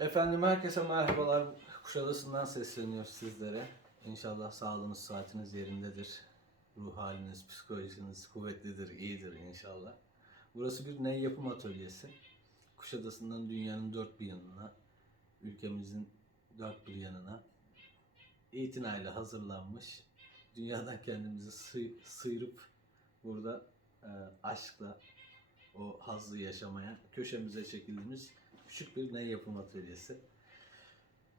Efendim herkese merhabalar. Kuşadası'ndan sesleniyoruz sizlere. İnşallah sağlığınız, saatiniz yerindedir. Ruh haliniz, psikolojiniz kuvvetlidir, iyidir inşallah. Burası bir ney yapım atölyesi. Kuşadası'ndan dünyanın dört bir yanına, ülkemizin dört bir yanına itinayla hazırlanmış. Dünyadan kendimizi sı- sıyırıp burada e, aşkla o hazzı yaşamaya köşemize çekildiğimiz küçük bir ney yapım atölyesi.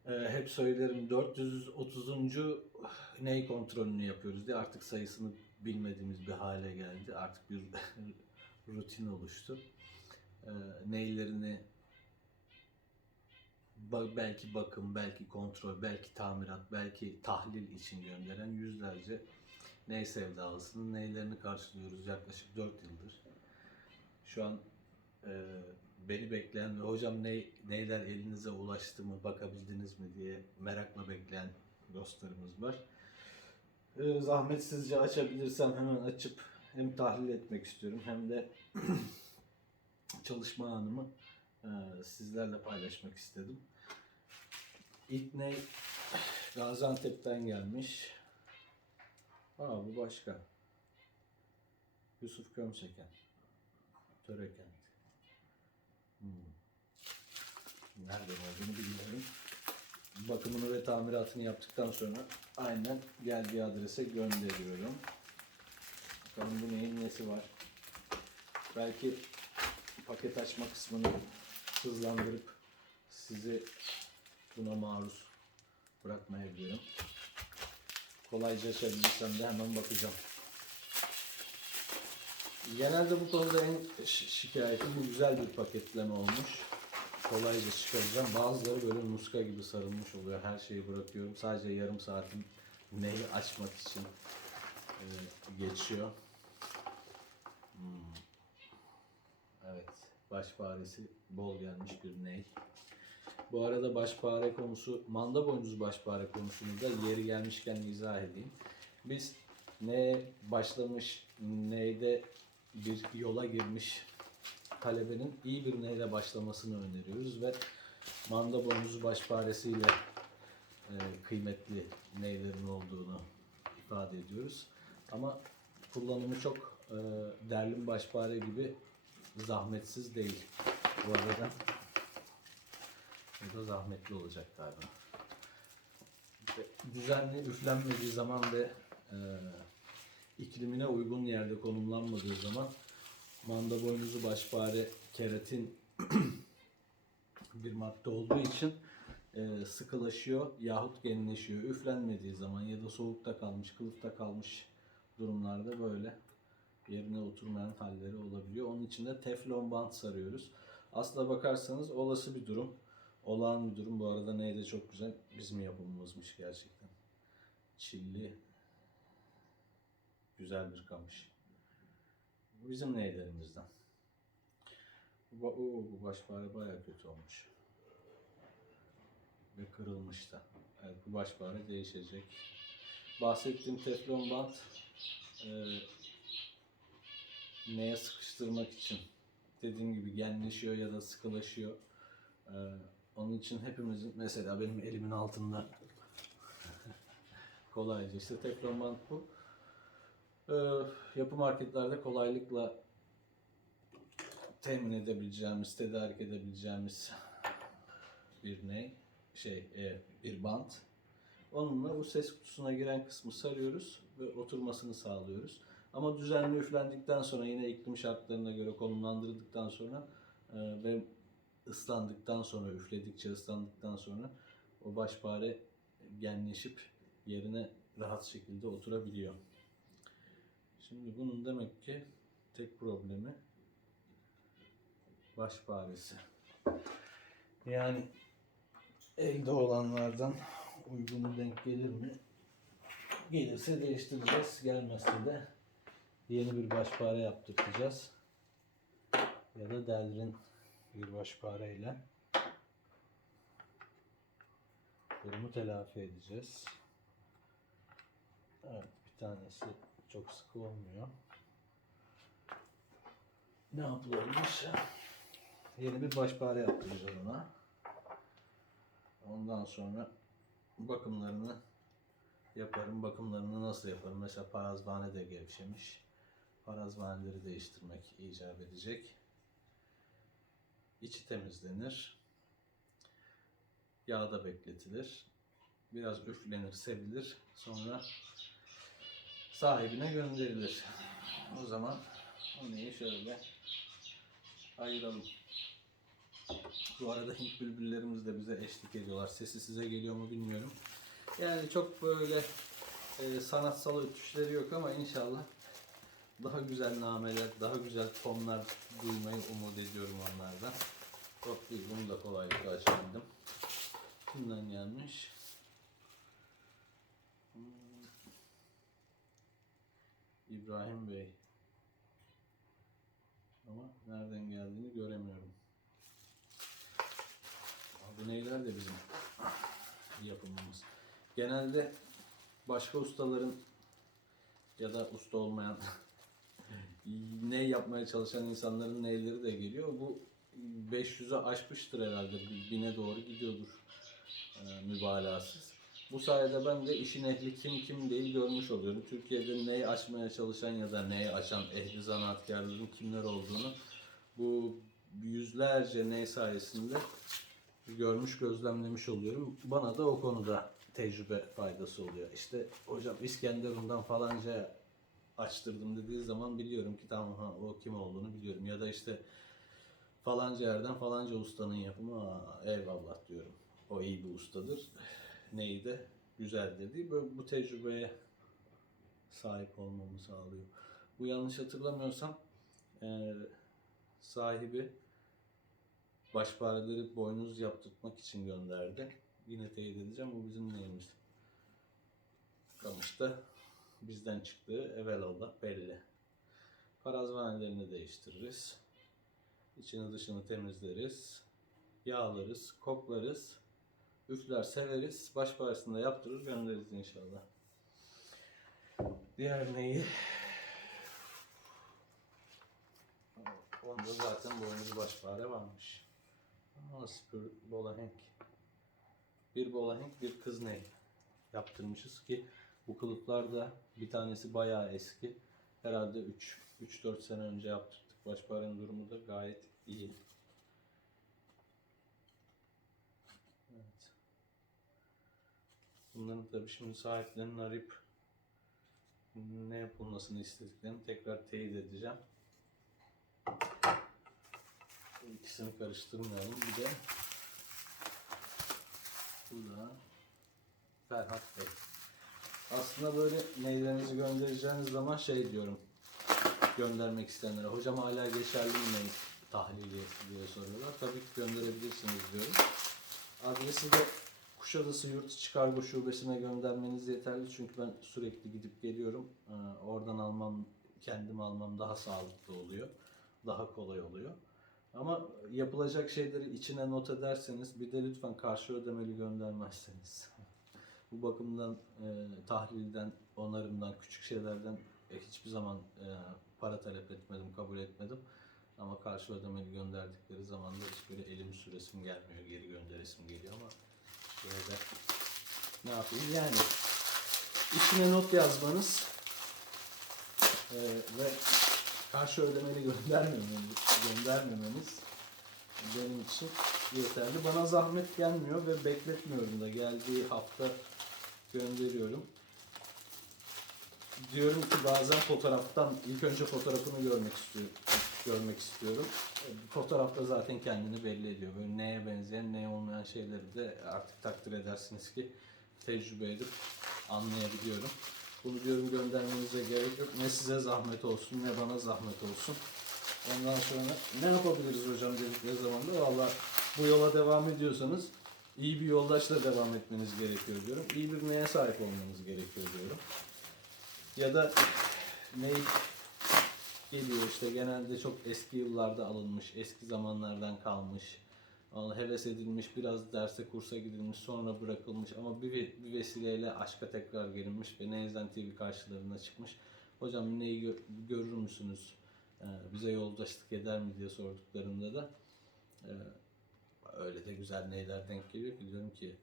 Ee, hep söylerim 430. ney kontrolünü yapıyoruz diye artık sayısını bilmediğimiz bir hale geldi. Artık bir rutin oluştu. Ee, neylerini belki bakım, belki kontrol, belki tamirat, belki tahlil için gönderen yüzlerce ney sevdalısının neylerini karşılıyoruz yaklaşık 4 yıldır. Şu an e, beni bekleyen ve hocam ne, neyler elinize ulaştı mı, bakabildiniz mi diye merakla bekleyen dostlarımız var. E, zahmetsizce açabilirsem hemen açıp hem tahlil etmek istiyorum hem de çalışma anımı e, sizlerle paylaşmak istedim. İlk ney Gaziantep'ten gelmiş. Aa bu başka. Yusuf Kömseken. Törekent. Hmm. Nereden olduğunu bilmiyorum. Bakımını ve tamiratını yaptıktan sonra aynen geldiği adrese gönderiyorum. Bakalım bu neyin nesi var. Belki paket açma kısmını hızlandırıp sizi buna maruz bırakmayabilirim. Kolayca açabilirsem de hemen bakacağım. Genelde bu konuda en şi- şikayetim bu güzel bir paketleme olmuş. Kolayca çıkaracağım. Bazıları böyle muska gibi sarılmış oluyor. Her şeyi bırakıyorum. Sadece yarım saatim neyi açmak için e, geçiyor. Hmm. Evet. Baş faresi bol gelmiş bir ney. Bu arada başpare konusu, manda boynuzlu başpare konusunu da yeri gelmişken izah edeyim. Biz ne başlamış, neyde bir yola girmiş talebenin iyi bir neyle başlamasını öneriyoruz ve manda boynuzu başparesiyle e, kıymetli neylerin olduğunu ifade ediyoruz. Ama kullanımı çok e, derlim başpare gibi zahmetsiz değil. Bu arada bu da zahmetli olacak galiba. Düzenli üflenmediği zaman ve e, iklimine uygun yerde konumlanmadığı zaman manda boynuzu başpare keratin bir madde olduğu için e, sıkılaşıyor yahut genleşiyor. Üflenmediği zaman ya da soğukta kalmış, kılıfta kalmış durumlarda böyle yerine oturmayan halleri olabiliyor. Onun için de teflon bant sarıyoruz. Aslına bakarsanız olası bir durum. Olağan bir durum. Bu arada neyde çok güzel. Bizim yapımımızmış gerçekten. Çilli güzel bir kamış. Bizim neylerimizden. Bu, oo, bu başpare baya kötü olmuş. Ve kırılmış da. Evet, bu başpare değişecek. Bahsettiğim teflon bant e, neye sıkıştırmak için dediğim gibi genleşiyor ya da sıkılaşıyor. E, onun için hepimizin mesela benim elimin altında kolayca işte teflon bant bu. Ee, yapı marketlerde kolaylıkla temin edebileceğimiz, tedarik edebileceğimiz bir ne? Şey, e, bir bant. Onunla bu ses kutusuna giren kısmı sarıyoruz ve oturmasını sağlıyoruz. Ama düzenli üflendikten sonra yine iklim şartlarına göre konumlandırıldıktan sonra e, ve ıslandıktan sonra üfledikçe ıslandıktan sonra o başpare genleşip yerine rahat şekilde oturabiliyor. Şimdi bunun demek ki tek problemi baş faresi. Yani elde olanlardan uygunu denk gelir mi? Gelirse değiştireceğiz. Gelmezse de yeni bir başpare yaptıracağız. Ya da Delrin bir başpareyle durumu telafi edeceğiz. Evet bir tanesi çok sıkı olmuyor. Ne yapılırmış? Yeni bir başpare yaptıracağız ona. Ondan sonra bakımlarını yaparım. Bakımlarını nasıl yaparım? Mesela parazvane de gevşemiş. Parazvaneleri değiştirmek icap edecek. İçi temizlenir. Yağda bekletilir. Biraz üflenir, sevilir. Sonra sahibine gönderilir. O zaman onu şöyle ayıralım. Bu arada Hint bülbüllerimiz de bize eşlik ediyorlar. Sesi size geliyor mu bilmiyorum. Yani çok böyle e, sanatsal ötüşleri yok ama inşallah daha güzel nameler, daha güzel tonlar duymayı umut ediyorum onlardan. Çok değil, bunu da kolaylıkla açabildim. Kimden gelmiş? İbrahim Bey. Ama nereden geldiğini göremiyorum. Aboneyler de bizim yapımımız. Genelde başka ustaların ya da usta olmayan ne yapmaya çalışan insanların neyleri de geliyor. Bu 500'ü aşmıştır herhalde. Bir Bine doğru gidiyordur e, mübalağasız. Bu sayede ben de işin ehli kim kim değil görmüş oluyorum. Türkiye'de neyi açmaya çalışan ya da neyi açan ehli zanaatkarların kimler olduğunu bu yüzlerce ney sayesinde görmüş gözlemlemiş oluyorum. Bana da o konuda tecrübe faydası oluyor. İşte hocam İskenderun'dan falanca açtırdım dediği zaman biliyorum ki tamam ha, o kim olduğunu biliyorum. Ya da işte falanca yerden falanca ustanın yapımı Aa, eyvallah diyorum. O iyi bir ustadır. Neyi de güzeldir diye böyle bu tecrübeye sahip olmamı sağlıyor. Bu yanlış hatırlamıyorsam eee, sahibi başfareleri boynuz yaptırmak için gönderdi. Yine teyit edeceğim. Bu bizim neyimiz? Kamışta bizden çıktığı evelallah belli. Parazvanelerini değiştiririz. İçini dışını temizleriz. Yağlarız, koklarız. Üfler severiz. Baş parasını da yaptırır göndeririz inşallah. Diğer neyi? Onda zaten boynuz baş fare varmış. Nasıl bir bolahenk. Bir bolahenk bir kız ney yaptırmışız ki bu kılıflar da bir tanesi bayağı eski. Herhalde 3 3-4 sene önce yaptırdık. Başparanın durumu da gayet iyi. Evet. Bunların tabii şimdi sahiplerini arayıp ne yapılmasını istediklerini tekrar teyit edeceğim. İkisini karıştırmayalım. Bir de bu da Ferhat Bey. Aslında böyle neylerinizi göndereceğiniz zaman şey diyorum göndermek isteyenlere. Hocam hala geçerli mi mail tahlili diye soruyorlar. Tabii ki gönderebilirsiniz diyorum. Adresi de Kuşadası Yurt İçi Kargo Şubesi'ne göndermeniz yeterli. Çünkü ben sürekli gidip geliyorum. Ee, Oradan almam, kendim almam daha sağlıklı oluyor. Daha kolay oluyor. Ama yapılacak şeyleri içine not ederseniz bir de lütfen karşı ödemeli göndermezseniz. Bu bakımdan e, tahlilden, onarımdan, küçük şeylerden e, hiçbir zaman e, para talep etmedim, kabul etmedim. Ama karşı ödemeli gönderdikleri zaman da hiç böyle elim süresim gelmiyor, geri gönderesim geliyor ama de ne yapayım yani içine not yazmanız e, ve karşı ödemeli göndermemeniz, göndermemeniz benim için yeterli. Bana zahmet gelmiyor ve bekletmiyorum da geldiği hafta gönderiyorum. Diyorum ki bazen fotoğraftan ilk önce fotoğrafını görmek istiyorum. Görmek istiyorum. E, Fotoğrafta zaten kendini belli ediyor. Böyle neye benzeyen, neye olmayan şeyleri de artık takdir edersiniz ki tecrübe edip anlayabiliyorum. Bunu diyorum göndermenize gerek yok. Ne size zahmet olsun ne bana zahmet olsun. Ondan sonra ne yapabiliriz hocam dedikleri zaman da valla bu yola devam ediyorsanız iyi bir yoldaşla devam etmeniz gerekiyor diyorum. İyi bir neye sahip olmanız gerekiyor diyorum. Ya da ne geliyor işte genelde çok eski yıllarda alınmış, eski zamanlardan kalmış, heves edilmiş, biraz derse kursa gidilmiş, sonra bırakılmış ama bir, bir vesileyle aşka tekrar gelinmiş ve Neyzen TV karşılarına çıkmış. Hocam neyi gö- görür müsünüz? Ee, bize yoldaşlık eder mi diye sorduklarında da e, öyle de güzel neyler denk geliyor ki diyorum ki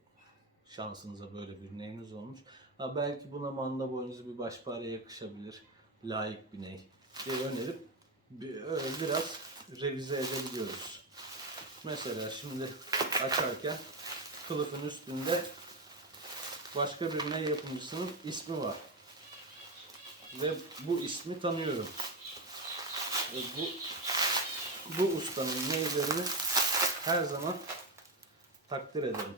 şansınıza böyle bir neyiniz olmuş. Ha belki buna manda boynuzu bir başpare yakışabilir. Layık bir ney diye önerip biraz revize edebiliyoruz. Mesela şimdi açarken kılıfın üstünde başka bir ney yapımcısının ismi var. Ve bu ismi tanıyorum. Ve bu bu ustanın neylerini her zaman takdir ederim.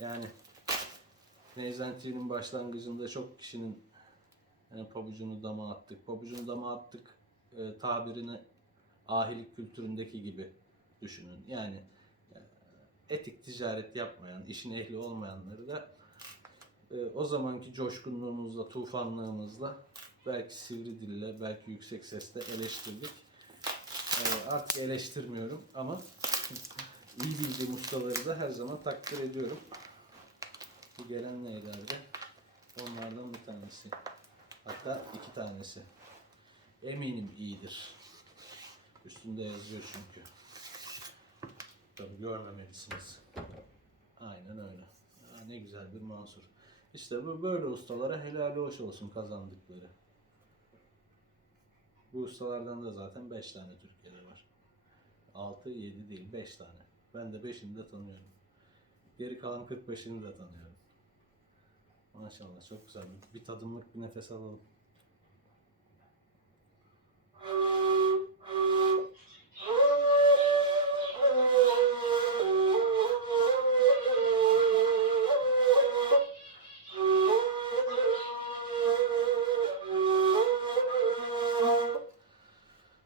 Yani Neyzenti'nin başlangıcında çok kişinin yani pabucunu dama attık. Pabucunu dama attık e, tabirini ahilik kültüründeki gibi düşünün. Yani e, etik ticaret yapmayan, işin ehli olmayanları da e, o zamanki coşkunluğumuzla, tufanlığımızla belki sivri dille, belki yüksek sesle eleştirdik. E, artık eleştirmiyorum ama iyi bildiğim ustaları da her zaman takdir ediyorum. Bu gelen neylerde onlardan bir tanesi. Hatta iki tanesi. Eminim iyidir. Üstünde yazıyor çünkü. Tabii görmemelisiniz. Aynen öyle. Ya ne güzel bir Mansur. İşte bu böyle ustalara helal hoş olsun kazandıkları. Bu ustalardan da zaten 5 tane Türkiye'de var. 6, 7 değil 5 tane. Ben de 5'ini de tanıyorum. Geri kalan 45'ini de tanıyorum. Maşallah çok güzel. Bir tadımlık bir nefes alalım.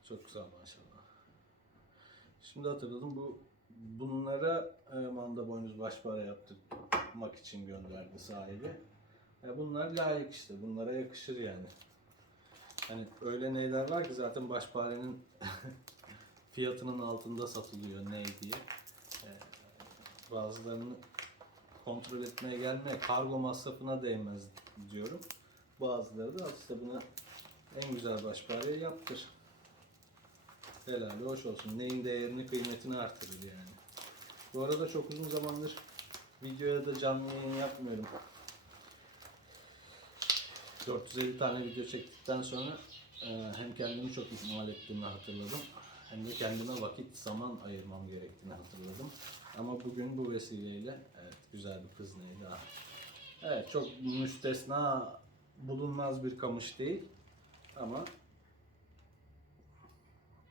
Çok güzel maşallah. Şimdi hatırladım bu bunlara e, manda boynuz başpara yaptırmak için gönderdi sahibi. E, bunlar layık işte. Bunlara yakışır yani. Hani öyle neyler var ki zaten başparenin fiyatının altında satılıyor ney diye. E, bazılarını kontrol etmeye gelmeye kargo masrafına değmez diyorum. Bazıları da işte buna en güzel başpareyi yaptır. Helal hoş olsun. Neyin değerini, kıymetini artırır yani. Bu arada çok uzun zamandır videoya da canlı yayın yapmıyorum. 450 tane video çektikten sonra e, hem kendimi çok ihmal ettiğimi hatırladım. Hem de kendime vakit, zaman ayırmam gerektiğini hatırladım. Ama bugün bu vesileyle evet, güzel bir kız neydi ha. Evet çok müstesna bulunmaz bir kamış değil. Ama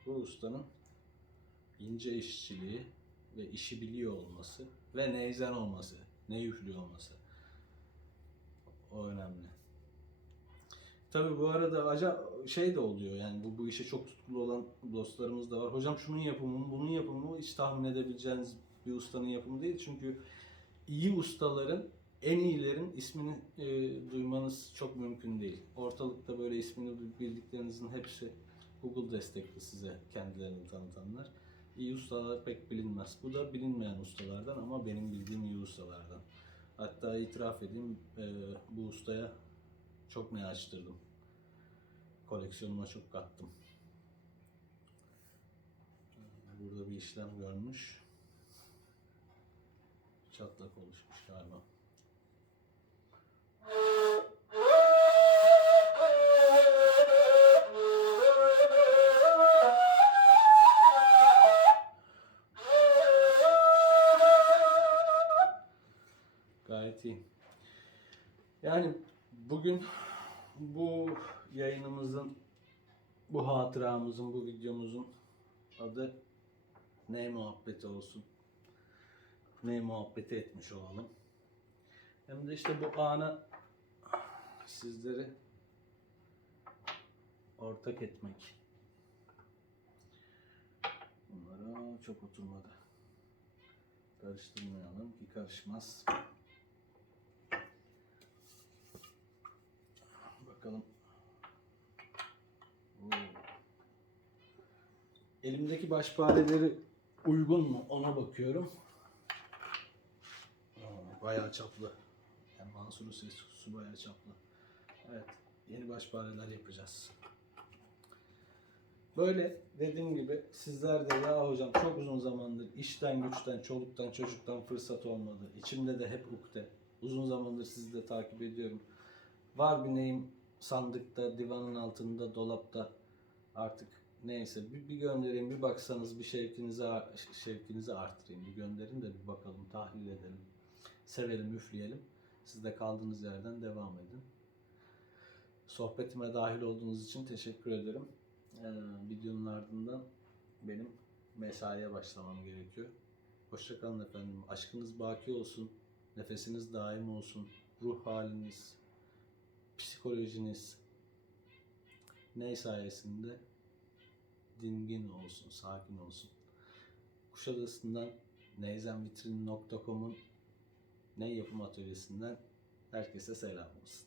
bu ustanın ince işçiliği ve işi biliyor olması ve neyzen olması, ne yüklü olması. O önemli. Tabi bu arada aca şey de oluyor yani bu, bu işe çok tutkulu olan dostlarımız da var. Hocam şunun yapımı mı, bunun yapımı mı hiç tahmin edebileceğiniz bir ustanın yapımı değil. Çünkü iyi ustaların, en iyilerin ismini e, duymanız çok mümkün değil. Ortalıkta böyle ismini bildiklerinizin hepsi Google destekli size kendilerini tanıtanlar. İyi ustalar pek bilinmez. Bu da bilinmeyen ustalardan ama benim bildiğim iyi ustalardan. Hatta itiraf edeyim e, bu ustaya çok ne açtırdım. Koleksiyonuma çok kattım. Burada bir işlem görmüş. Çatlak oluşmuş galiba. Gayet iyi. Yani bugün bu yayınımızın, bu hatıramızın, bu videomuzun adı ne muhabbeti olsun. Ne muhabbeti etmiş olalım. Hem de işte bu ana sizleri ortak etmek. Bunlara çok oturmadı. Karıştırmayalım ki karışmaz. Bakalım. Oo. Elimdeki başpareleri uygun mu ona bakıyorum. Aa, bayağı çaplı. Yani Mansur'un ses kutusu bayağı çaplı. Evet. Yeni başpareler yapacağız. Böyle dediğim gibi sizler de ya hocam çok uzun zamandır işten güçten çoluktan çocuktan fırsat olmadı. İçimde de hep ukde. Uzun zamandır sizi de takip ediyorum. Var bir neyim sandıkta, divanın altında, dolapta artık neyse bir, bir göndereyim bir baksanız bir şevkinizi şevkinizi artırayım. Bir gönderin de bir bakalım tahlil edelim. Sevelim, üfleyelim. Siz de kaldığınız yerden devam edin. Sohbetime dahil olduğunuz için teşekkür ederim. Ee, videonun ardından benim mesaiye başlamam gerekiyor. Hoşçakalın efendim. Aşkınız baki olsun. Nefesiniz daim olsun. Ruh haliniz, psikolojiniz ne sayesinde dingin olsun, sakin olsun. Kuşadası'ndan neyzenvitrin.com'un ne yapım atölyesinden herkese selam olsun.